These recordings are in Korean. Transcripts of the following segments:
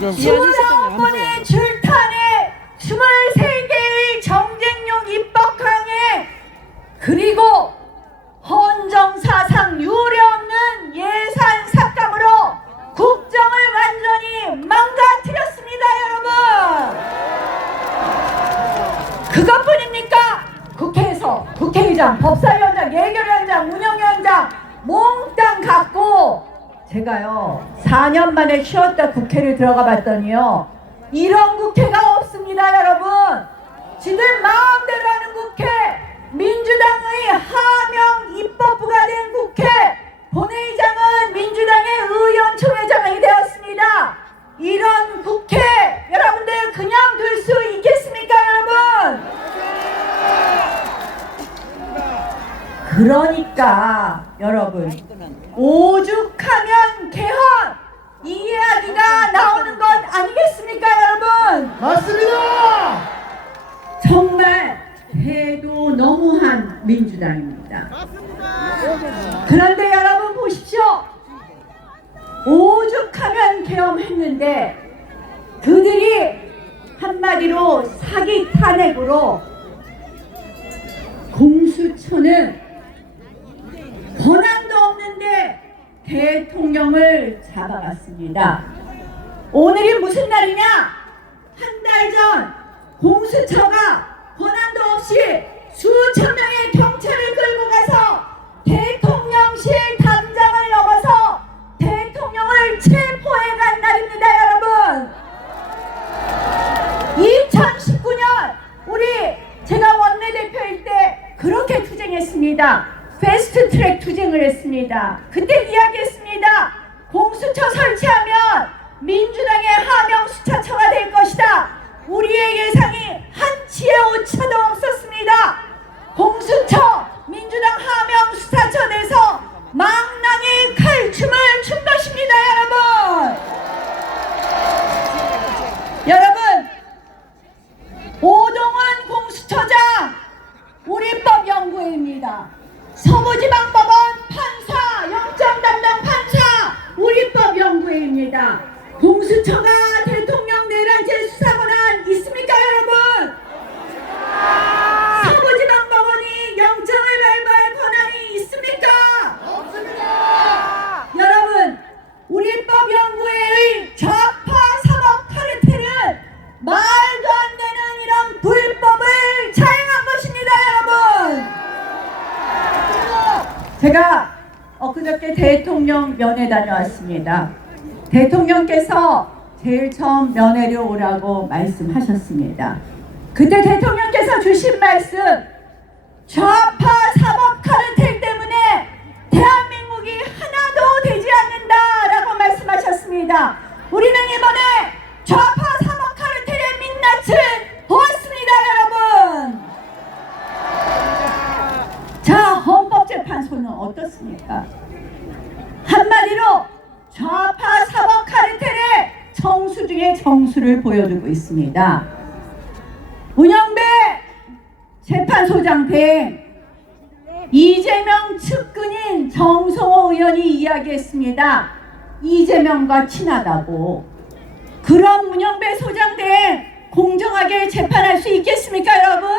29번의 줄탄에 23개의 정쟁용 입법항에 그리고 헌정사상 유례없는 예산 삭감으로 국정을 완전히 망가뜨렸습니다. 여러분, 그것뿐입니까? 국회에서 국회의장, 법사위원장, 예결위원장, 운영위원장 몽땅 갖고 제가요 4년 만에 쉬었다 국회를 들어가 봤더니요 이런 국회가 없습니다. 여러분, 지들 마음대로 하는 국회, 민주당의 하명 입법부가 된 국회, 본회의장은 민주당의 의원총회장이 되었습니다. 이런 국회 여러분들 그냥 둘 수 있겠습니까? 여러분, 그러니까 여러분, 오죽하면 개헌 이 이야기가 나오는 건 아니겠습니까? 여러분, 맞습니다. 정말 해도 너무한 민주당입니다. 그런데 여러분 보십시오. 오죽하면 계엄했는데 그들이 한마디로 사기 탄핵으로 공수처는 권한도 없는데 대통령을 잡아갔습니다. 오늘이 무슨 날이냐? 한 달 전 공수처가 권한도 없이 수천 명의 경찰을 끌고 가서 대통령실 담장을 넘어서 대통령을 체포해 간 날입니다. 여러분, 2019년 우리 제가 원내대표일 때 그렇게 투쟁했습니다. 패스트트랙 투쟁을 했습니다. 그때 이야기했습니다. 공수처 설치하면 민주당의 하명수사처가 될 것이다. 우리의 예상이 한치의 오차도 없었습니다. 공수처 민주당 하명수사처 돼서 망나니 칼춤을 춘 것입니다. 여러분, 오동원 공수처장 우리법연구회입니다. 서부지방법원 판사, 영장 담당 판사 우리법연구회입니다. 공수처가 대통령 내란죄 수사 권한 있습니까? 여러분, 서부지방법원이 영장을 발부할 권한이 있습니까? 없습니다. 여러분, 우리법연구회의 좌파 사법 카르텔은 말도 안 되는 이런 불법을 자행한 것입니다. 여러분, 제가 엊그저께 대통령 면회 다녀왔습니다. 대통령께서 제일 처음 면회를 오라고 말씀하셨습니다. 그때 대통령께서 주신 말씀, 좌파 사법 카르텔 때문에 대한민국이 하나도 되지 않는다라고 말씀하셨습니다. 우리는 이번에 좌파 사법 카르텔의 민낯을 보았습니다. 여러분, 자, 헌법재판소는 어떻습니까? 한마디로 좌파 사법 카르텔의 정수 중에 정수를 보여주고 있습니다. 문영배 재판소장 대행, 이재명 측근인 정성호 의원이 이야기했습니다. 이재명과 친하다고. 그런 문영배 소장 대행 공정하게 재판할 수 있겠습니까? 여러분,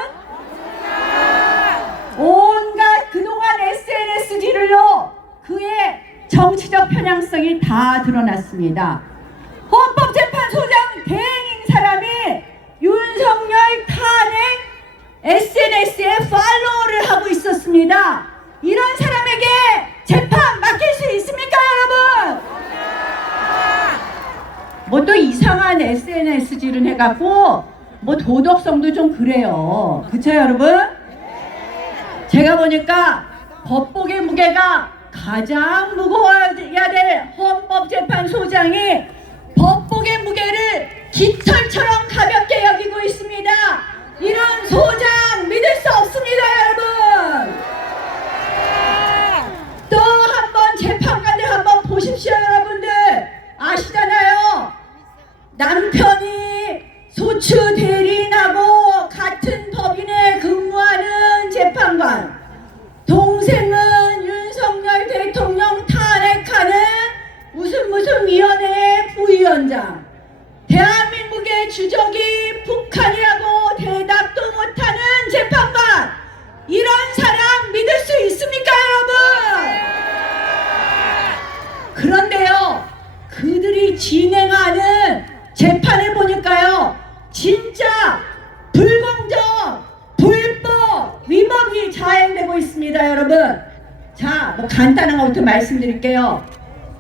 온갖 그동안 SNS질로 그의 정치적 편향성이 다 드러났습니다. 헌법재판소장 대행인 사람이 윤석열 탄핵 SNS에 팔로우를 하고 있었습니다. 이런 사람에게 재판 맡길 수 있습니까? 여러분, 뭐 또 이상한 SNS질은 해갖고 뭐 도덕성도 좀 그래요. 그쵸 여러분? 제가 보니까 법복의 무게가 가장 무거워야 될 헌법재판소장이 법복의 무게를 깃털처럼 가볍게 여기고 있습니다. 이런 소장 믿을 수 없습니다. 여러분, 또 한 번 재판관들 한번 보십시오. 여러분들 아시잖아요. 남편이 소추 대리인하고 같은 법인에 근무하는 재판관, 동생은 윤석열 대통령 탄핵하는 무슨 위원회의 부위원장, 자, 뭐 간단한 것부터 말씀드릴게요.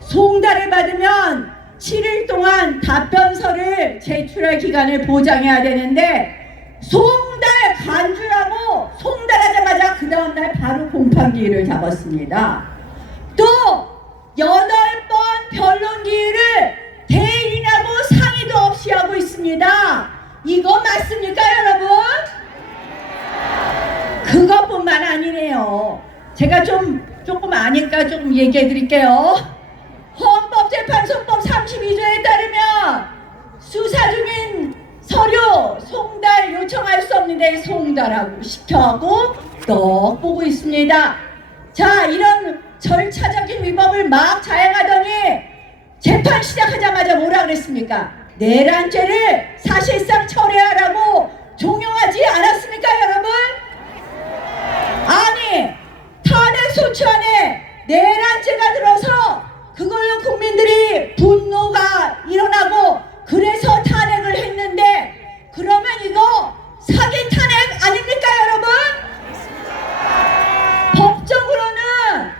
송달을 받으면 7일 동안 답변서를 제출할 기간을 보장해야 되는데 송달 간주라고 송달하자마자 그 다음날 바로 공판기일을 잡았습니다. 또 8번 변론기일을 대인하고 상의도 없이 하고 있습니다. 이거 맞습니까 여러분? 그것뿐만 아니네요. 제가 조금 아니까 조금 얘기해 드릴게요. 헌법재판소법 32조에 따르면 수사 중인 서류 송달 요청할 수 없는데 송달하고 시켜하고 떡 보고 있습니다. 자, 이런 절차적인 위법을 막 자행하더니 재판 시작하자마자 뭐라 그랬습니까? 내란죄를 사실상 철회하라고 종용하지 않았습니까 여러분? 아니, 탄핵소추안에 내란죄가 들어서 그걸로 국민들이 분노가 일어나고 그래서 탄핵을 했는데 그러면 이거 사기 탄핵 아닙니까 여러분? 법적으로는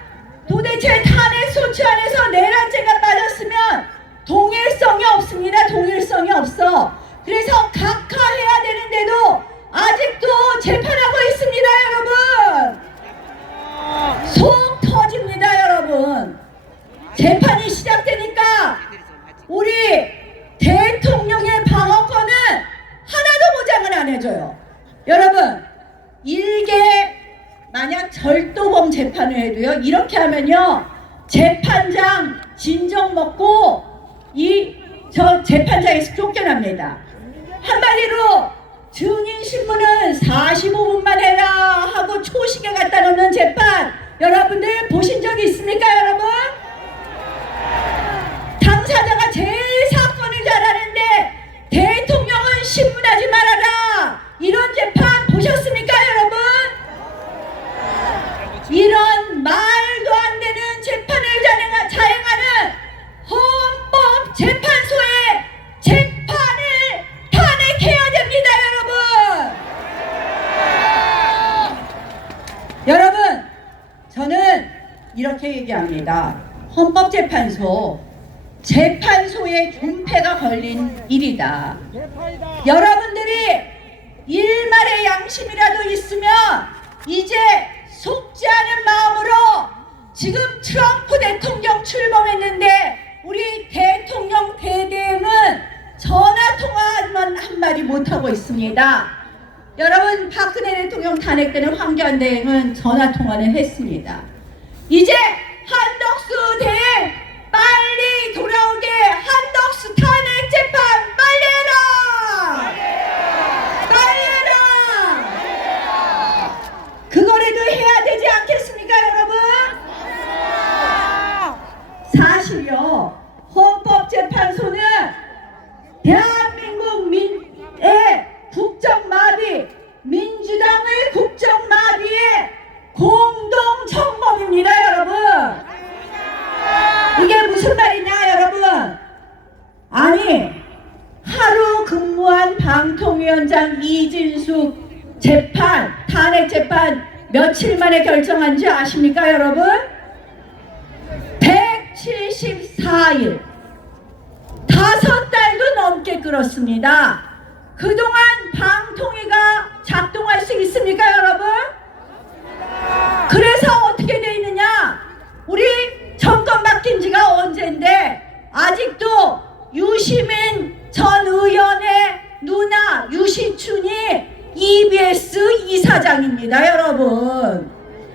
도대체 탄핵소추안에서 내란죄가 빠졌으면 동일성이 없습니다. 동일성이 없어. 그래서 각하해야 되는데도 아직도 재판하고 있습니다 여러분. 속 터집니다 여러분. 재판이 시작되니까 우리 대통령의 방어권은 하나도 보장을 안 해줘요. 여러분, 일개 만약 절도범 재판을 해도요, 이렇게 하면요 재판장 진정 먹고 저 재판장에서 쫓겨납니다. 한마디로 증인신문은 45분만 해라 하고 초식에 갖다 놓는 재판 여러분들 보신 적이 있습니까 여러분? 당사자가 제일 사건을 잘하는데 대통령은 신문하지 말아라 이런 재판 보셨습니까 여러분? 이런 말도 안 되는 재판을 자행하는 헌법재판소의 재판을 탄핵해야 됩니다 여러분. 여러분, 저는 이렇게 얘기합니다. 헌법재판소 재판소에 존폐가 걸린 일이다. 여러분들이 일말의 양심이라도 있으면 이제 속지 않은 마음으로 지금 트럼프 대통령 출범했는데 우리 대통령 대대행은 전화통화만 한마디 못하고 있습니다. 여러분, 박근혜 대통령 탄핵 때는 황교안 대행은 전화통화는 했습니다. 이제 한덕수 대행 빨리 돌아오게. 한덕수 탄핵 재판 빨리 해라. 빨리 해라. 그거라도 해야 되지 않겠습니까 여러분? 사실요, 헌법재판소는 대한민국의 국정마비, 민주당의 국정마비의 공동청범입니다 여러분. 이게 무슨 말이냐 여러분? 아니, 하루 근무한 방통위원장 이진숙 재판, 탄핵 재판 며칠 만에 결정한 줄 아십니까 여러분? 174일, 5달도 넘게 끌었습니다. 그동안 방통위가 작동할 수 있습니까 여러분? 그래서 어떻게 돼 있느냐? 우리 정권 바뀐 지가 언젠데 아직도 유시민 전 의원의 누나 유시춘이 EBS 이사장입니다 여러분.